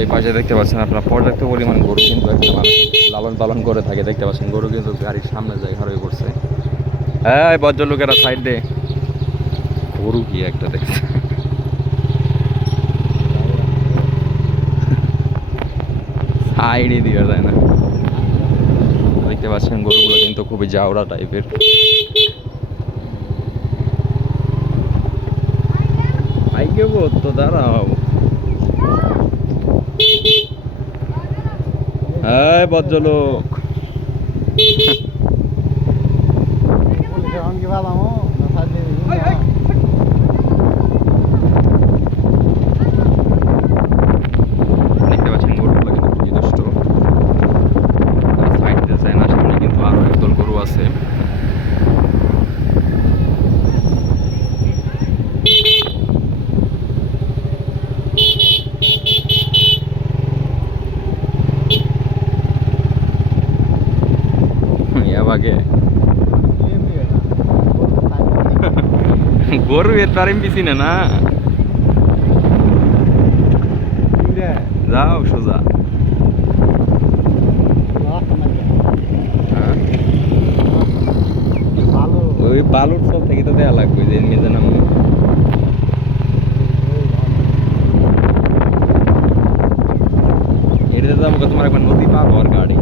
এই পাশে দেখতে পাচ্ছেন আপনার পর্যাপ্ত পরিমাণ গরু কিন্তু একটা মানুষ লালন পালন করে থাকে। দেখতে পাচ্ছেন গরু কিন্তু গাড়ির সামনে জায়গা হয়ে পড়ছে। হ্যাঁ ভদ্রলোকেরা সাইড দে, গরু কি একটা দেখছে। সাইডই দেওয়া যায় না। দেখতে পাচ্ছেন গরুগুলো কিন্তু খুবই জাউরা টাইপের। আইগে তো দাঁড়াও। হ্যাঁ ভদ্রলোক, দেখতে পাচ্ছেন গরুগুলো কিন্তু খুবই দুষ্ট। সাইড দিতে চায় না, সামনে কিন্তু আরো একদল গরু আছে। এবাগে গরু এর তারিম পিছি না যাও সোজা। হ্যাঁ? ওই বালুর সব থেকে তো দেয়া লাগবে যে নিজে নাম। এটাতে যাবো তোমার একবার নদী পার হওয়ার গাড়ি।